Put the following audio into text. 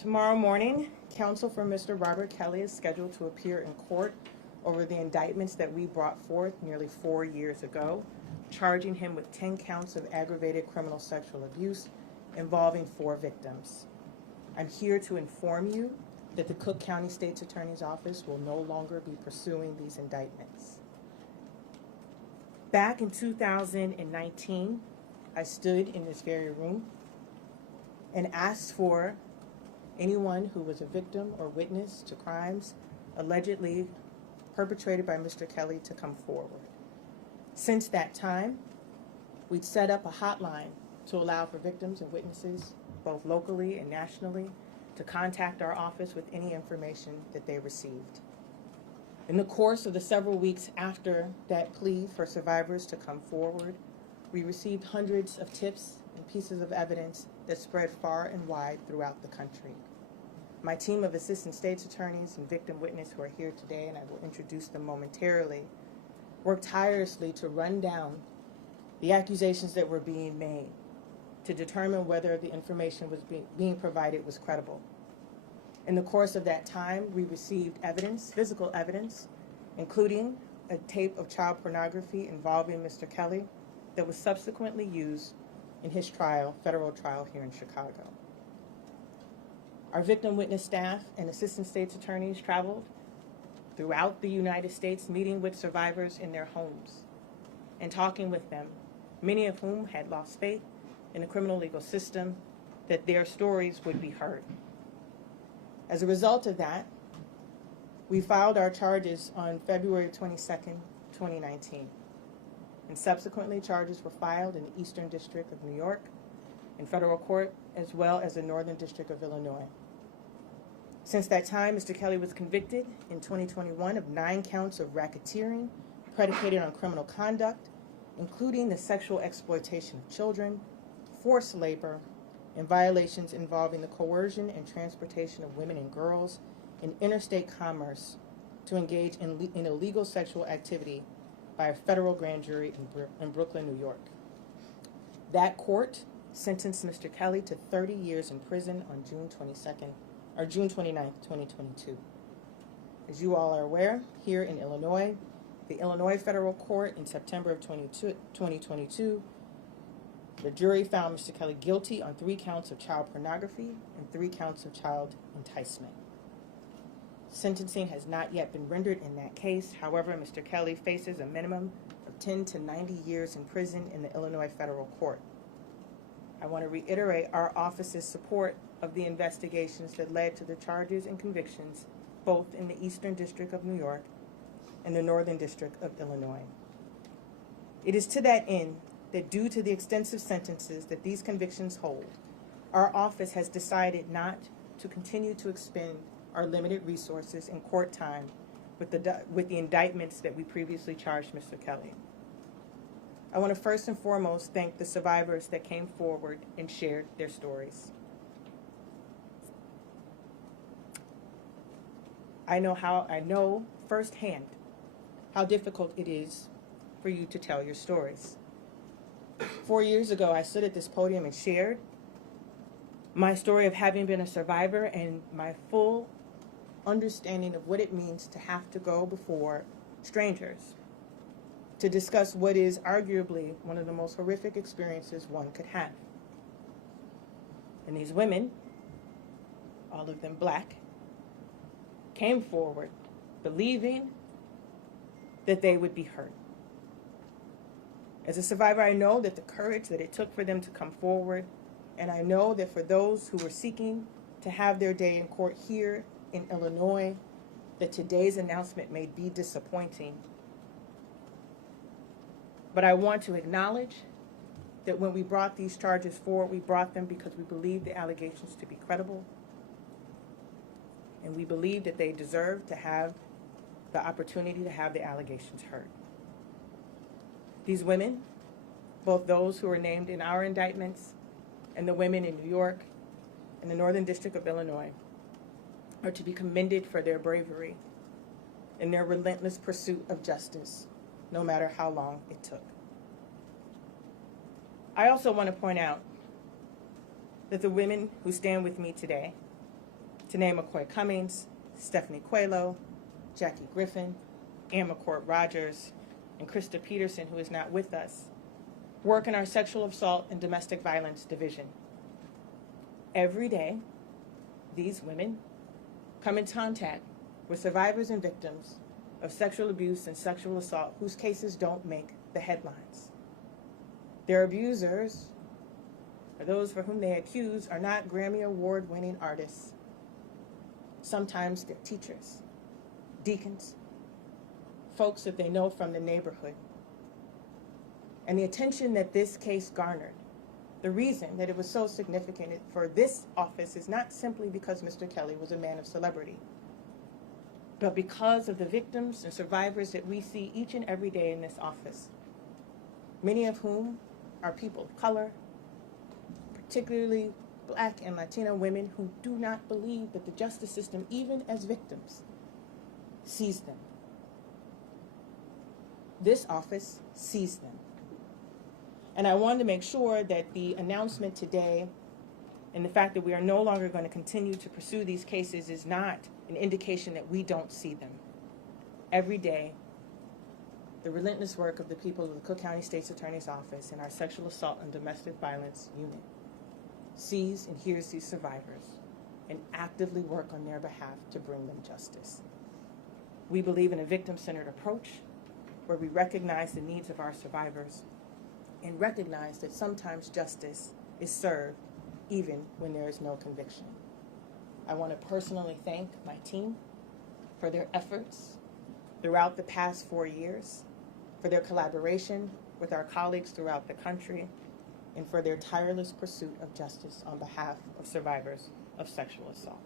Tomorrow morning, counsel for Mr. Robert Kelly is scheduled to appear in court over the indictments that we brought forth nearly 4 years ago, charging him with 10 counts of aggravated criminal sexual abuse involving 4 victims. I'm here to inform you that the Cook County State's Attorney's Office will no longer be pursuing these indictments. Back in 2019, I stood in this very room and asked for anyone who was a victim or witness to crimes allegedly perpetrated by Mr. Kelly to come forward. Since that time, we'd set up a hotline to allow for victims and witnesses, both locally and nationally, to contact our office with any information that they received. In the course of the several weeks after that plea for survivors to come forward, we received hundreds of tips and pieces of evidence that spread far and wide throughout the country. My team of assistant state's attorneys and victim witnesses who are here today, and I will introduce them momentarily, worked tirelessly to run down the accusations that were being made to determine whether the information was being provided was credible. In the course of that time, we received evidence, physical evidence, including a tape of child pornography involving Mr. Kelly that was subsequently used in his trial, federal trial here in Chicago. Our victim witness staff and assistant state's attorneys traveled throughout the United States, meeting with survivors in their homes and talking with them, many of whom had lost faith in the criminal legal system, that their stories would be heard. As a result of that, we filed our charges on February 22nd, 2019. And subsequently, charges were filed in the Eastern District of New York, in federal court, as well as the Northern District of Illinois. Since that time, Mr. Kelly was convicted in 2021 of 9 counts of racketeering predicated on criminal conduct, including the sexual exploitation of children, forced labor, and violations involving the coercion and transportation of women and girls in interstate commerce to engage in illegal sexual activity by a federal grand jury in Brooklyn, New York. That court sentenced Mr. Kelly to 30 years in prison on June 29th, 2022. As you all are aware, here in Illinois, the Illinois Federal Court in September of 2022, the jury found Mr. Kelly guilty on 3 counts of child pornography and 3 counts of child enticement. Sentencing has not yet been rendered in that case. However, Mr. Kelly faces a minimum of 10 to 90 years in prison in the Illinois Federal Court. I want to reiterate our office's support of the investigations that led to the charges and convictions, both in the Eastern District of New York and the Northern District of Illinois. It is to that end that, due to the extensive sentences that these convictions hold, our office has decided not to continue to expend our limited resources in court time with the indictments that we previously charged Mr. Kelly. I want to first and foremost thank the survivors that came forward and shared their stories. I know firsthand how difficult it is for you to tell your stories. 4 years ago, I stood at this podium and shared my story of having been a survivor and my full understanding of what it means to have to go before strangers to discuss what is arguably one of the most horrific experiences one could have. And these women, all of them black, came forward believing that they would be heard. As a survivor, I know that the courage that it took for them to come forward, and I know that for those who were seeking to have their day in court here in Illinois, that today's announcement may be disappointing. But I want to acknowledge that when we brought these charges forward, we brought them because we believed the allegations to be credible, and we believed that they deserved to have the opportunity to have the allegations heard. These women, both those who are named in our indictments and the women in New York and the Northern District of Illinois, are to be commended for their bravery and their relentless pursuit of justice, no matter how long it took. I also want to point out that the women who stand with me today Tanae McCoy Cummings, Stephanie Coelho, Jackie Griffin, Ann McCourt Rogers, and Krista Peterson, who is not with us, work in our Sexual Assault and Domestic Violence Division. Every day, these women come in contact with survivors and victims of sexual abuse and sexual assault whose cases don't make the headlines. Their abusers, or those for whom they accuse, are not Grammy Award-winning artists. Sometimes they're teachers, deacons, folks that they know from the neighborhood. And the attention that this case garnered, the reason that it was so significant for this office is not simply because Mr. Kelly was a man of celebrity, but because of the victims and survivors that we see each and every day in this office, many of whom are people of color, particularly Black and Latino women who do not believe that the justice system, even as victims, sees them. This office sees them. And I wanted to make sure that the announcement today and the fact that we are no longer going to continue to pursue these cases is not an indication that we don't see them. Every day, the relentless work of the people of the Cook County State's Attorney's Office and our Sexual Assault and Domestic Violence Unit sees and hears these survivors and actively work on their behalf to bring them justice. We believe in a victim-centered approach where we recognize the needs of our survivors and recognize that sometimes justice is served even when there is no conviction. I want to personally thank my team for their efforts throughout the past 4 years, for their collaboration with our colleagues throughout the country, and for their tireless pursuit of justice on behalf of survivors of sexual assault.